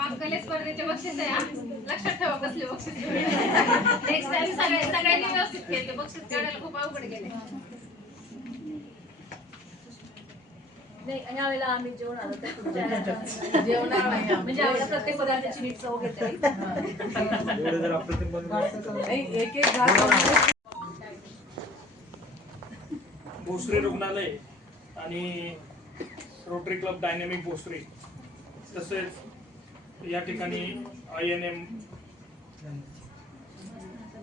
पाककले स्पर्धेचे बक्षीस आहे. लक्षात ठेवा कसले बक्षीस. नेक्स्ट टाइम सगळे सगळ्यांनी व्यवस्थित केले बक्षीस काढायला खूप अवघड गेले. नाही ह्यावेळेला आम्ही जेवण आलो जेवणार. म्हणजे आम्हाला प्रत्येक पदार्थाची नीट चव घेते एक एक घास भोसरी रुग्णालय आणि रोटरी क्लब डायनॅमिक भोसरी तसेच या ठिकाणी आय एन एम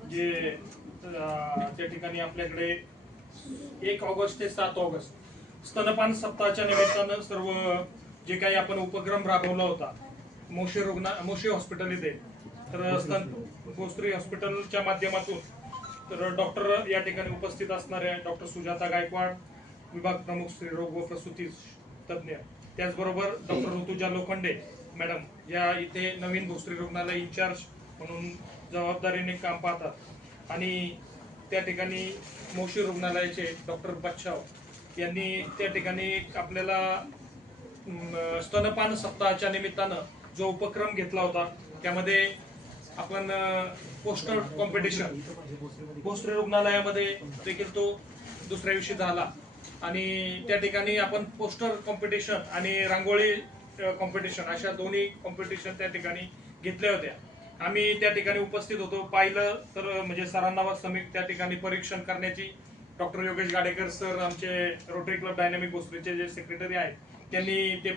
जे त्या ठिकाणी आपल्याकडे एक ऑगस्ट ते सात ऑगस्ट स्तनपान सप्ताहाच्या निमित्तानं सर्व जे काही आपण उपक्रम राबवला होता मोशे रुग्णा मोशे हॉस्पिटल इथे तर स्तन भोसरी हॉस्पिटलच्या माध्यमातून तर डॉक्टर या ठिकाणी उपस्थित असणारे डॉक्टर सुजाता गायकवाड विभाग प्रमुख स्त्रीरोग व प्रसूती तज्ज्ञ त्याचबरोबर डॉक्टर ऋतुजा लोखंडे मॅडम या इथे नवीन भोसरी रुग्णालय इंचार्ज म्हणून जबाबदारीने काम पाहतात. आणि त्या ठिकाणी मोशी रुग्णालयाचे डॉक्टर बच्छाव यांनी त्या ठिकाणी आपल्याला स्तनपान सप्ताहाच्या निमित्तानं जो उपक्रम घेतला होता त्यामध्ये आपण पोस्टर कॉम्पिटिशन भोसरी रुग्णालयामध्ये देखील तो दुसऱ्या दिवशी झाला. आणि त्या ठिकाणी आपण पोस्टर कॉम्पिटिशन आणि रांगोळी कॉम्पिटिशन अशा दोन्ही कॉम्पिटिशन त्या ठिकाणी घेतल्या होत्या. आम्ही त्या ठिकाणी उपस्थित होतो. पाहिलं तर म्हणजे सरांना व समीक त्या ठिकाणी परीक्षण करण्याची. डॉक्टर योगेश गाडेकर सर आमचे रोटरी क्लब डायनॅमिक भोसरीचे जे सेक्रेटरी आहेत त्यांनी ते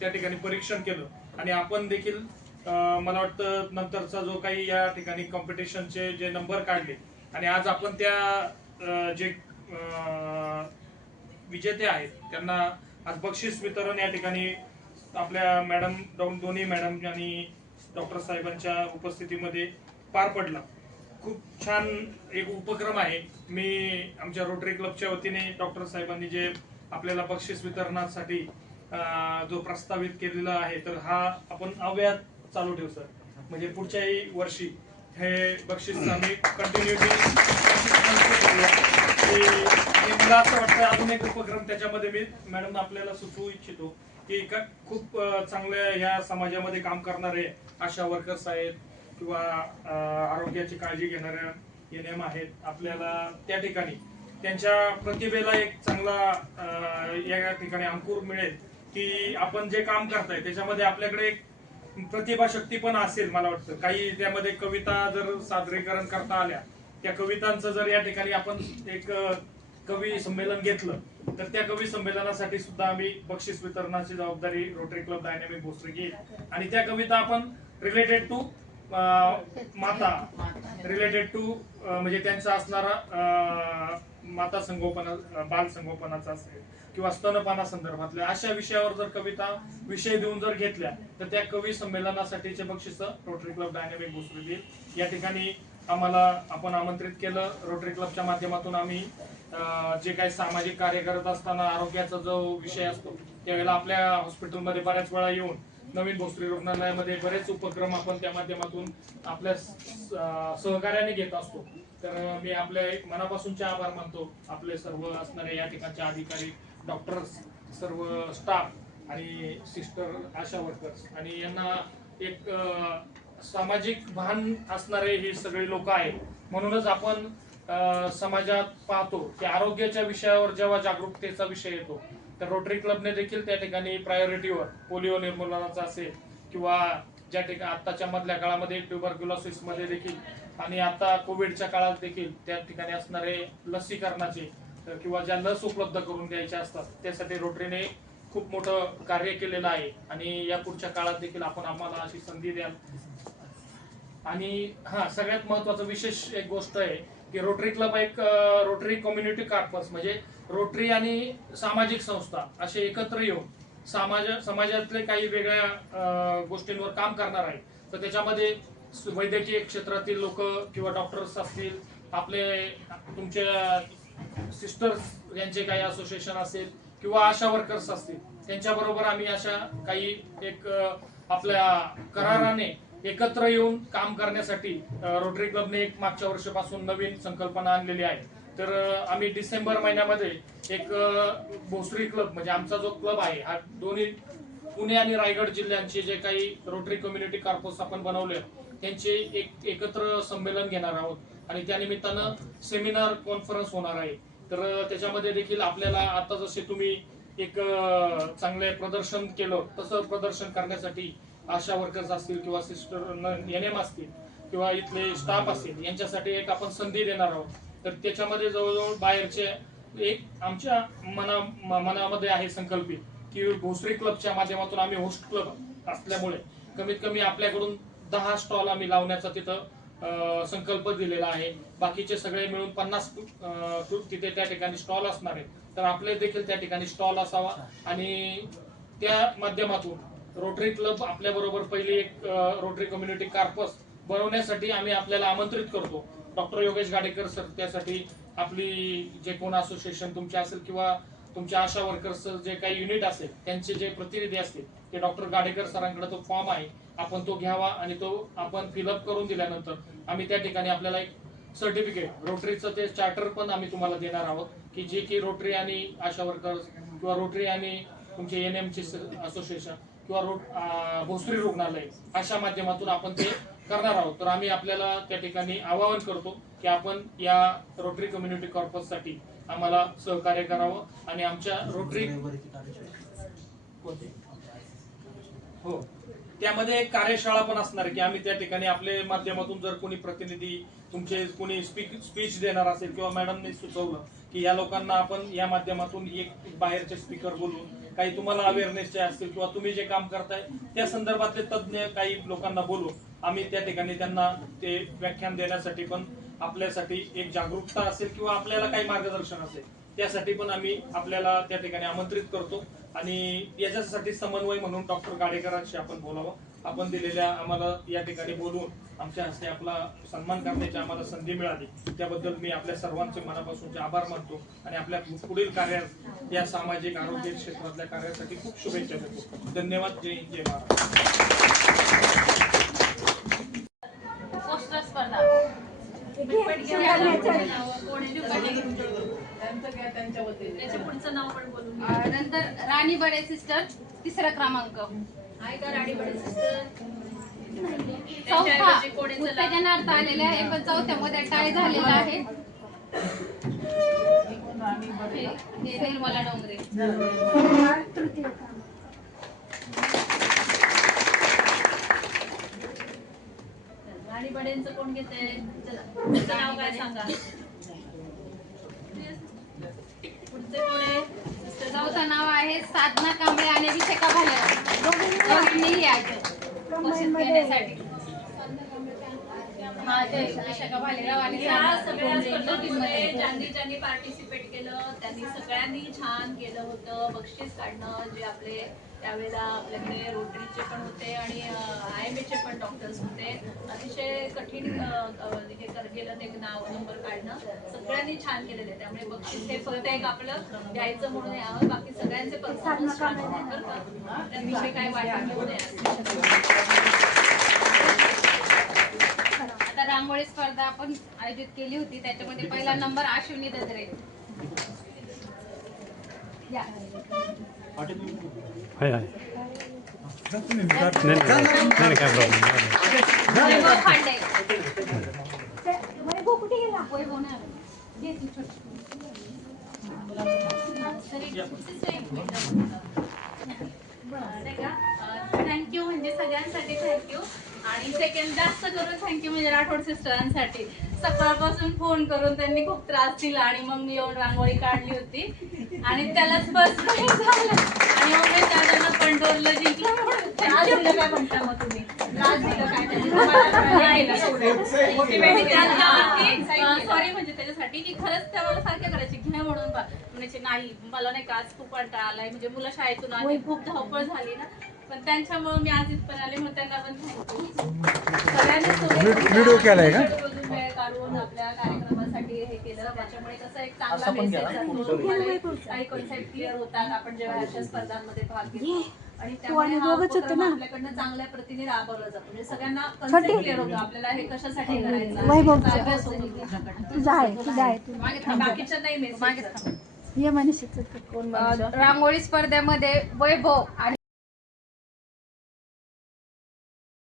त्या ठिकाणी परीक्षण केलं. आणि आपण देखील मला वाटतं नंतरचा जो काही या ठिकाणी कॉम्पिटिशनचे जे नंबर काढले. आणि आज आपण त्या जे विजेते आहेत त्यांना आज बक्षीस वितरण या ठिकाणी आपल्या मॅडम दोन्ही मॅडम आणि डॉक्टर साहेबांच्या उपस्थितीमध्ये पार पडला. खूप छान एक उपक्रम आहे. मी आमच्या रोटरी क्लबच्या वतीने डॉक्टर साहेबांनी जे आपल्याला बक्षीस वितरणासाठी जो प्रस्तावित केलेला आहे तर हा आपण अव्यात चालू ठेवू सर. म्हणजे पुढच्याही वर्षी हे बक्षीस आम्ही कंटिन्युटी मला असं वाटतं अजून एक उपक्रम त्याच्यामध्ये मी मॅडम आपल्याला सुचवू इच्छितो. की खूप चांगल्या या समाजामध्ये काम करणारे आशा वर्कर्स आहेत किंवा आरोग्याची काळजी घेणाऱ्या एन आहेत. आपल्याला त्या ठिकाणी त्यांच्या प्रतिभेला एक चांगला या ठिकाणी अंकुर मिळेल की आपण जे काम करताय त्याच्यामध्ये आपल्याकडे एक प्रतिभा शक्ती पण असेल मला वाटतं. काही त्यामध्ये कविता जर सादरीकरण करता आल्या त्या कवितांचं जर या ठिकाणी आपण एक कवी संमेलन घेतलं तर त्या कवी संमेलनासाठी सुद्धा आम्ही बक्षीस वितरणाची जबाबदारी रोटरी क्लब डायनामिक भोसरी घेईल. आणि त्या कविता आपण रिलेटेड टू माता रिलेटेड टू म्हणजे त्यांचा असणारा माता संगोपना बाल संगोपनाचा असेल किंवा स्तनपाना संदर्भातल्या अशा विषयावर जर कविता विषय देऊन जर घेतल्या तर त्या कवी संमेलनासाठीचे बक्षीस रोटरी क्लब डायनॅमिक भोसरी देईल. या ठिकाणी आम्हाला आपण आमंत्रित केलं. रोटरी क्लबच्या माध्यमातून आम्ही जे काही सामाजिक कार्य करत असताना आरोग्याचा जो विषय असतो त्यावेळेला आपल्या हॉस्पिटलमध्ये बऱ्याच वेळा येऊन नवीन भोसरी रुग्णालयामध्ये बरेच उपक्रम आपण त्या माध्यमातून आपल्या सहकार्याने घेत असतो. तर मी आपल्या एक मनापासूनचे आभार मानतो. आपले सर्व असणारे या ठिकाणचे अधिकारी डॉक्टर्स सर्व स्टाफ आणि सिस्टर आशा वर्कर्स आणि यांना एक सामाजिक भान असणारे हे सगळे लोक आहेत. म्हणूनच आपण समाजात पाहतो की आरोग्याच्या विषयावर जेव्हा जागरूकतेचा विषय येतो तर रोटरी क्लबने देखील त्या ठिकाणी प्रायोरिटीवर पोलिओ निर्मूलनाचा असेल किंवा ज्या ठिकाणी आत्ताच्या मधल्या काळामध्ये ट्युबरक्युलोसिसमध्ये देखील आणि आता कोविडच्या काळात देखील त्या ठिकाणी असणारे लसीकरणाचे तर किंवा ज्या लस उपलब्ध करून द्यायच्या असतात त्यासाठी रोटरीने खूप मोठं कार्य केलेलं आहे. आणि या पुढच्या काळात देखील आपण आम्हाला अशी संधी द्याल. आणि हा सगळ्यात महत्वाचं विशेष एक गोष्ट आहे की रोटरी क्लब एक रोटरी कम्युनिटी कार्पस म्हणजे रोटरी आणि सामाजिक संस्था असे एकत्र येऊन समाज समाजातले काही वेगळ्या गोष्टींवर काम करणार आहे तर त्याच्यामध्ये वैद्यकीय क्षेत्रातील लोक किंवा डॉक्टर्स असतील आपले तुमच्या सिस्टर्स यांचे काही असोसिएशन असेल किंवा आशा वर्कर्स असतील त्यांच्याबरोबर आम्ही अशा काही एक आपल्या कराराने एकत्र येऊन काम करण्यासाठी रोटरी क्लबने एक मागच्या वर्षापासून नवीन संकल्पना आणलेली आहे. तर आम्ही डिसेंबर महिन्यामध्ये एक भोसरी क्लब म्हणजे आमचा जो क्लब आहे हा दोन्ही पुणे आणि रायगड जिल्ह्यांचे जे काही रोटरी कम्युनिटी कार्पोस आपण बनवले त्यांचे एक एकत्र संमेलन घेणार आहोत. आणि त्यानिमित्तानं सेमिनार कॉन्फरन्स होणार आहे. तर त्याच्यामध्ये देखील आपल्याला आता जसे तुम्ही एक चांगले प्रदर्शन केलं तसं प्रदर्शन करण्यासाठी आशा वर्कर्स असतील किंवा सिस्टर एन एम असतील किंवा इथले स्टाफ असतील यांच्यासाठी एक आपण संधी देणार आहोत. तर त्याच्यामध्ये जवळजवळ बाहेरचे एक आमच्या मना म- मनामध्ये आहे संकल्पित की भोसरी क्लबच्या माध्यमातून आम्ही होस्ट क्लब असल्यामुळे कमीत कमी आपल्याकडून दहा स्टॉल आम्ही लावण्याचा तिथं संकल्प दिलेला आहे. बाकीचे सगळे मिळून पन्नास तिथे त्या ठिकाणी स्टॉल असणार आहेत. तर आपले देखील त्या ठिकाणी स्टॉल असावा आणि त्या माध्यमातून रोटरी क्लब आपल्या बरोबर पहिली एक रोटरी कम्युनिटी कार्पस बनवण्यासाठी आम्ही आपल्याला आमंत्रित करतो. डॉक्टर योगेश गाडेकर सर त्यासाठी आपली जे कोण असोसिएशन तुमचे असेल किंवा तुमच्या आशा वर्कर्स जे काही युनिट असेल त्यांचे जे प्रतिनिधी असतील ते डॉक्टर गाडेकर सरांकडे तो फॉर्म आहे. आपण तो घ्यावा आणि तो आपण फिलअप करून दिल्यानंतर आम्ही त्या ठिकाणी आपल्याला एक सर्टिफिकेट रोटरीचं ते चार्टर पण आम्ही तुम्हाला देणार आहोत की जे की रोटरी आणि आशा वर्कर्स किंवा रोटरी आणि तुमचे एन एमचे असोसिएशन किंवा रोट भोसरी रुग्णालय अशा माध्यमातून आपण ते करणार आहोत. तर आम्ही आपल्याला त्या ठिकाणी आवाहन करतो की आपण या रोटरी कम्युनिटी कॉर्पससाठी आम्हाला सहकार्य करावं आणि आमच्या रोटरी हो. त्यामध्ये एक कार्यशाळा पण असणार आहे की आम्ही त्या ठिकाणी आपल्या माध्यमातून जर कोणी प्रतिनिधी तुमचे कोणी स्पीक स्पीच देणार असेल किंवा मॅडमने सुचवलं की या लोकांना आपण या माध्यमातून एक बाहेरचे स्पीकर बोलून काही तुम्हाला अवेअरनेसचे असतील किंवा तुम्ही जे काम करताय त्या संदर्भातले तज्ज्ञ काही लोकांना बोलून आम्ही त्या ठिकाणी त्यांना ते व्याख्यान देण्यासाठी पण आपल्यासाठी एक जागरूकता असेल किंवा आपल्याला काही मार्गदर्शन असेल त्यासाठी पण आम्ही आपल्याला त्या ठिकाणी आमंत्रित करतो. आणि याच्यासाठी समन्वय म्हणून डॉक्टर गाडेकरांशी आपण बोलावं. आपण दिलेल्या आम्हाला या ठिकाणी बोलवून आमच्या हस्ते आपला सन्मान करण्याची आम्हाला संधी मिळाली. त्याबद्दल मी आपल्या सर्वांचे मनापासूनचे आभार मानतो आणि आपल्या पुढील कार्यात या सामाजिक आरोग्य क्षेत्रातल्या कार्यासाठी खूप शुभेच्छा देतो. धन्यवाद. जय हिंद जय बोलून अं, नंतर राणी बडे सिस्टर तिसरा क्रमांक. चौथा उत्तेजनार्थ आलेले आहे. पण चौथ्यामध्ये टाय झालेला आहे. निर्मला डोंगरे. राणी बडेंचं कोण घेते तुमचं नाव काय सांगा? पुढचे कोण आहे? चौथं नाव आहे साधना कांबळे आणि अभिषेका भाले दोघींनीही यायचं. घेण्यासाठी हा ते अभिषेका भालेराव आणि या साधना सगळ्या दोघींमध्ये. स्पर्धांमध्ये ज्यांनी ज्यांनी पार्टिसिपेट केलं त्यांनी सगळ्यांनी छान केलं होतं बक्षीस काढणं जे आपले त्यावेळेला आपल्याकडे रोटरीचे पण होते आणि आय एम एचे पण डॉक्टर्स होते अतिशय कठीण हे कर गेलं ते नाव नंबर काढणं सगळ्यांनी छान केलेले त्यामुळे बक्षीस हे फक्त एक आपलं द्यायचं म्हणून यावं बाकी सगळ्यांचे पण छान होते बरं का त्याविषयी काय वाटत रांगोळी स्पर्धा आपण आयोजित केली होती. त्याच्यामध्ये पहिला नंबर अश्विनी दजरे या. हाय हाय. नाही नाही नाही नाही, काय प्रॉब्लेम वैभव खांडे. वैभव नाही. आला. घे ती छोटी. थँक्यू म्हणजे सगळ्यांसाठी थँक्यू आणि सेकंड जास्त करून थँक्यू म्हणजे राठोड सिस्टरांसाठी सकाळपासून फोन करून त्यांनी खूप त्रास दिला आणि मग मी येऊन रांगोळी काढली होती. आणि त्यालाच बस नाही झालं. आणि मग मी त्यांना कंट्रोलला जिंकलं म्हणून काय म्हणता मग तुम्ही. सॉरी म्हणजे त्याच्यासाठी की खरंच त्या मला सारख्या करायची घ्या म्हणून बा- म्हणायचे नाही मला नाही का आज खूप कंटाळा आलाय. म्हणजे मुलं शाळेतून आली. खूप धावपळ झाली ना. पण त्यांच्यामुळे मी आज इथपर्यंत आले त्यांना पण व्हिडिओ केलाय का? काढून आपल्या कार्यक्रमासाठी हे केलं. त्याच्यामुळे कसं एक चांगला मेसेज जातो तुम्हालाही काही कन्सेप्ट क्लिअर होतात. आपण जेव्हा अशा स्पर्धांमध्ये भाग घेतो. आणि त्यामुळे हा उपक्रम आपल्याकडनं चांगल्या प्रतीने राबवला जातो. म्हणजे सगळ्यांना कन्सेप्ट क्लिअर होतो. आपल्याला हे कशासाठी करायचं मागे थांब. बाकीच्या नाही मेसेज रांगोळी स्पर्धेमध्ये वैभव आणि